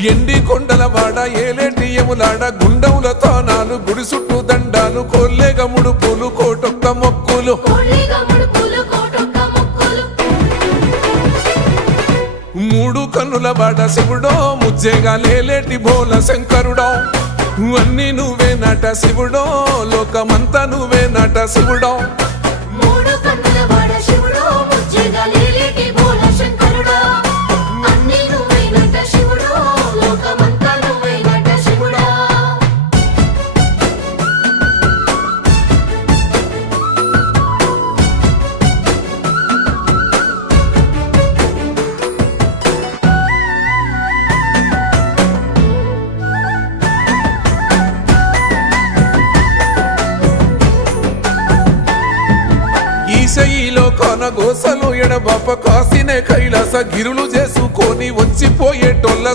ఎండి కొండల వాడ ఏలేటి యములాడ గుండముల తానాలు గుడి చుట్టూ దండాలు కొల్లేగ ముడుపులు కోటొక్క మొక్కులు మూడు కన్నుల వాడ శివుడో ముజ్జేగా లేలేటి బోల శంకరుడో అన్ని నువ్వే నట శివుడో లోకమంతా నువ్వే నట శివుడో ఈశయిలో కొన గోసలు ఎడబాప కాసినే కైలాస గిరులు చేసుకొని వచ్చిపోయేటోళ్ళ